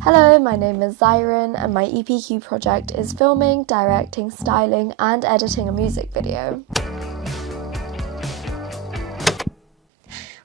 Hello, my name is Zyron and my EPQ project is filming, directing, styling and editing a music video.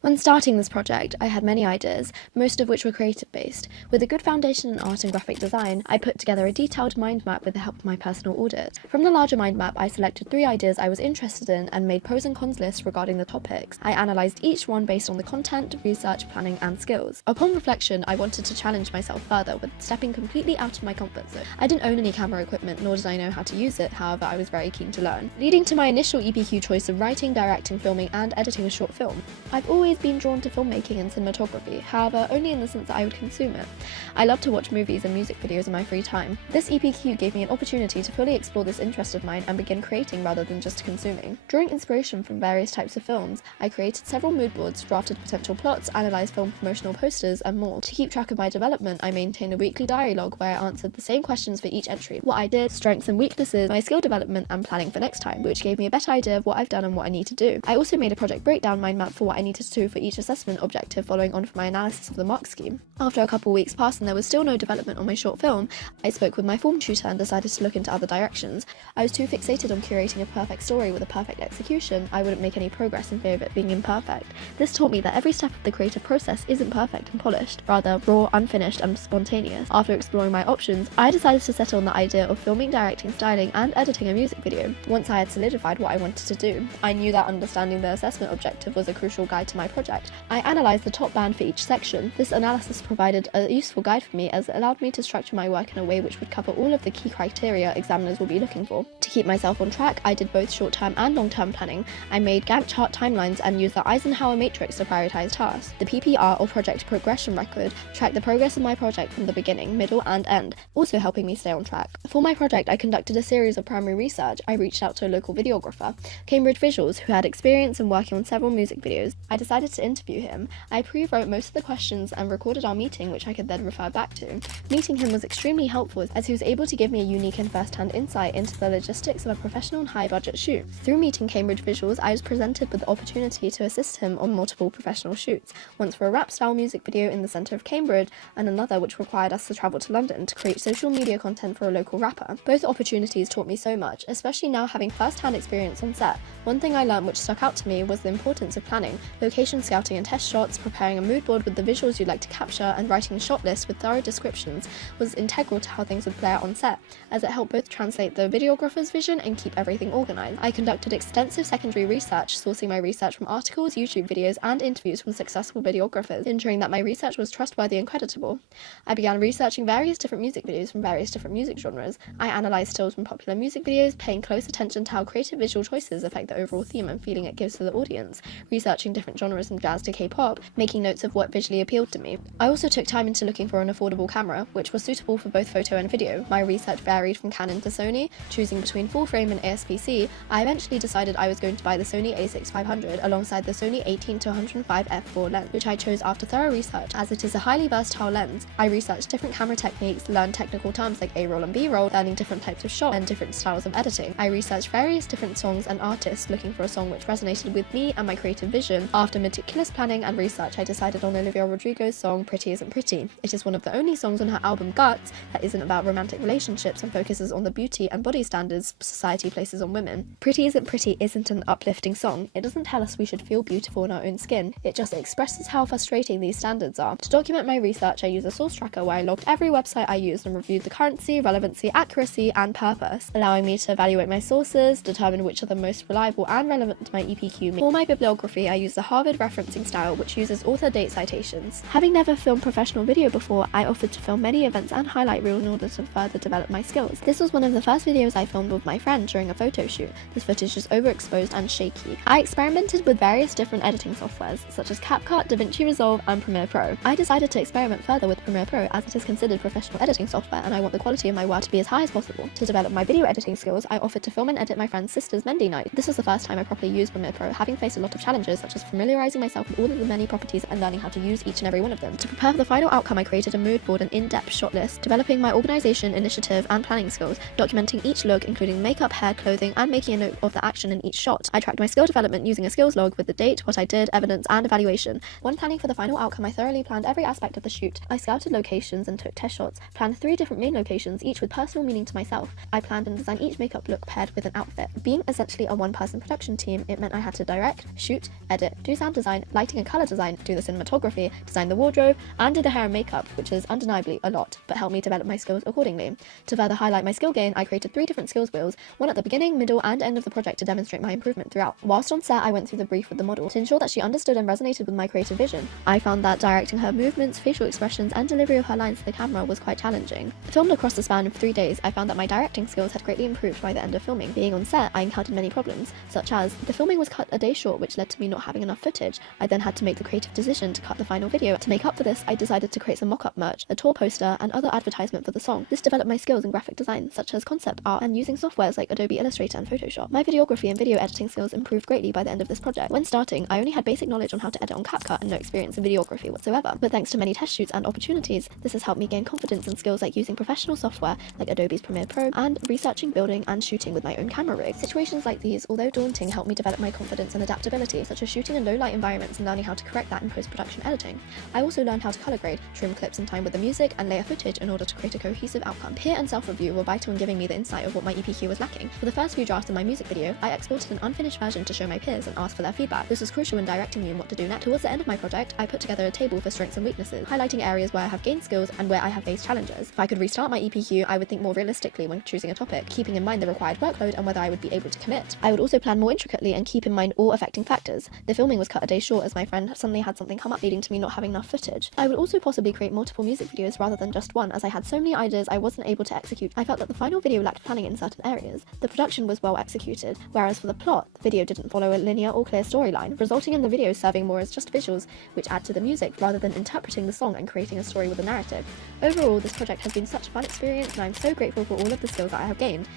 When starting this project, I had many ideas, most of which were creative-based. With a good foundation in art and graphic design, I put together a detailed mind map with the help of my personal audit. From the larger mind map, I selected 3 ideas I was interested in and made pros and cons lists regarding the topics. I analysed each one based on the content, research, planning and skills. Upon reflection, I wanted to challenge myself further with stepping completely out of my comfort zone. I didn't own any camera equipment, nor did I know how to use it, however I was very keen to learn. Leading to my initial EPQ choice of writing, directing, filming and editing a short film. I've always been drawn to filmmaking and cinematography, however only in the sense that I would consume it. I love to watch movies and music videos in my free time. This EPQ gave me an opportunity to fully explore this interest of mine and begin creating rather than just consuming. Drawing inspiration from various types of films, I created several mood boards, drafted potential plots, analysed film promotional posters and more. To keep track of my development, I maintained a weekly diary log where I answered the same questions for each entry: what I did, strengths and weaknesses, my skill development and planning for next time, which gave me a better idea of what I've done and what I need to do. I also made a project breakdown mind map for what I needed to do for each assessment objective following on from my analysis of the mark scheme. After a couple weeks passed and there was still no development on my short film, I spoke with my form tutor and decided to look into other directions. I was too fixated on curating a perfect story with a perfect execution. I wouldn't make any progress in fear of it being imperfect. This taught me that every step of the creative process isn't perfect and polished, rather raw, unfinished and spontaneous. After exploring my options, I decided to settle on the idea of filming, directing, styling and editing a music video. Once I had solidified what I wanted to do, I knew that understanding the assessment objective was a crucial guide to my project. I analysed the top band for each section. This analysis provided a useful guide for me as it allowed me to structure my work in a way which would cover all of the key criteria examiners will be looking for. To keep myself on track, I did both short-term and long-term planning. I made Gantt chart timelines and used the Eisenhower matrix to prioritise tasks. The PPR, or project progression record, tracked the progress of my project from the beginning, middle and end, also helping me stay on track. For my project, I conducted a series of primary research. I reached out to a local videographer, Cambridge Visuals, who had experience in working on several music videos. I decided to interview him. I pre-wrote most of the questions and recorded our meeting, which I could then refer back to. Meeting him was extremely helpful as he was able to give me a unique and first-hand insight into the logistics of a professional and high-budget shoot. Through meeting Cambridge Visuals, I was presented with the opportunity to assist him on multiple professional shoots, once for a rap-style music video in the centre of Cambridge, and another which required us to travel to London to create social media content for a local rapper. Both opportunities taught me so much, especially now having first-hand experience on set. One thing I learned which stuck out to me was the importance of planning, location scouting and test shots, preparing a mood board with the visuals you'd like to capture, and writing a shot list with thorough descriptions was integral to how things would play out on set, as it helped both translate the videographer's vision and keep everything organised. I conducted extensive secondary research, sourcing my research from articles, YouTube videos and interviews from successful videographers, ensuring that my research was trustworthy and creditable. I began researching various different music videos from various different music genres. I analysed stills from popular music videos, paying close attention to how creative visual choices affect the overall theme and feeling it gives to the audience, researching different genres from jazz to K-pop, making notes of what visually appealed to me. I also took time into looking for an affordable camera, which was suitable for both photo and video. My research varied from Canon to Sony, choosing between full frame and ASPC. I eventually decided I was going to buy the Sony a6500 alongside the Sony 18-105 f4 lens, which I chose after thorough research as it is a highly versatile lens. I researched different camera techniques, learned technical terms like A-roll and B-roll, learning different types of shot and different styles of editing. I researched various different songs and artists, looking for a song which resonated with me and my creative vision. After meticulous planning and research, I decided on Olivia Rodrigo's song Pretty Isn't Pretty. It is one of the only songs on her album Guts that isn't about romantic relationships and focuses on the beauty and body standards society places on women. Pretty Isn't Pretty isn't an uplifting song. It doesn't tell us we should feel beautiful in our own skin. It just expresses how frustrating these standards are. To document my research, I used a source tracker where I logged every website I used and reviewed the currency, relevancy, accuracy and purpose, allowing me to evaluate my sources, determine which are the most reliable and relevant to my EPQ. For my bibliography, I used the Harvard referencing style, which uses author date citations. Having never filmed professional video before, I offered to film many events and highlight reels in order to further develop my skills. This was one of the first videos I filmed with my friend during a photo shoot. This footage is overexposed and shaky. I experimented with various different editing softwares, such as CapCut, DaVinci Resolve and Premiere Pro. I decided to experiment further with Premiere Pro as it is considered professional editing software and I want the quality of my work to be as high as possible. To develop my video editing skills, I offered to film and edit my friend's sister's Mendy night. This was the first time I properly used Premiere Pro, having faced a lot of challenges such as familiarizing familiarising myself with all of the many properties and learning how to use each and every one of them. To prepare for the final outcome, I created a mood board and in-depth shot list, developing my organisation, initiative and planning skills, documenting each look including makeup, hair, clothing and making a note of the action in each shot. I tracked my skill development using a skills log with the date, what I did, evidence and evaluation. When planning for the final outcome, I thoroughly planned every aspect of the shoot. I scouted locations and took test shots, planned 3 different main locations, each with personal meaning to myself. I planned and designed each makeup look paired with an outfit. Being essentially a one-person production team, it meant I had to direct, shoot, edit, do sound design, lighting and colour design, do the cinematography, design the wardrobe, and do the hair and makeup, which is undeniably a lot, but helped me develop my skills accordingly. To further highlight my skill gain, I created 3 different skills wheels, one at the beginning, middle, and end of the project to demonstrate my improvement throughout. Whilst on set, I went through the brief with the model to ensure that she understood and resonated with my creative vision. I found that directing her movements, facial expressions, and delivery of her lines to the camera was quite challenging. Filmed across the span of 3 days, I found that my directing skills had greatly improved by the end of filming. Being on set, I encountered many problems, such as the filming was cut a day short, which led to me not having enough footage. I then had to make the creative decision to cut the final video. To make up for this, I decided to create some mock-up merch, a tour poster, and other advertisement for the song. This developed my skills in graphic design, such as concept art and using softwares like Adobe Illustrator and Photoshop. My videography and video editing skills improved greatly by the end of this project. When starting, I only had basic knowledge on how to edit on CapCut and no experience in videography whatsoever, but thanks to many test shoots and opportunities, this has helped me gain confidence in skills like using professional software like Adobe's Premiere Pro and researching, building, and shooting with my own camera rig. Situations like these, although daunting, helped me develop my confidence and adaptability, such as shooting in low light environments and learning how to correct that in post-production editing. I also learned how to color grade, trim clips in time with the music, and layer footage in order to create a cohesive outcome. Peer and self-review were vital in giving me the insight of what my EPQ was lacking. For the first few drafts of my music video, I exported an unfinished version to show my peers and ask for their feedback. This was crucial in directing me on what to do next. Towards the end of my project, I put together a table for strengths and weaknesses, highlighting areas where I have gained skills and where I have faced challenges. If I could restart my EPQ, I would think more realistically when choosing a topic, keeping in mind the required workload and whether I would be able to commit. I would also plan more intricately and keep in mind all affecting factors. The filming was cut a day short as my friend suddenly had something come up, leading to me not having enough footage. I would also possibly create multiple music videos rather than just one, as I had so many ideas I wasn't able to execute. I felt that the final video lacked planning in certain areas. The production was well executed, whereas for the plot, the video didn't follow a linear or clear storyline, resulting in the video serving more as just visuals which add to the music rather than interpreting the song and creating a story with a narrative. Overall, this project has been such a fun experience and I'm so grateful for all of the skills that I have gained.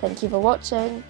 Thank you for watching.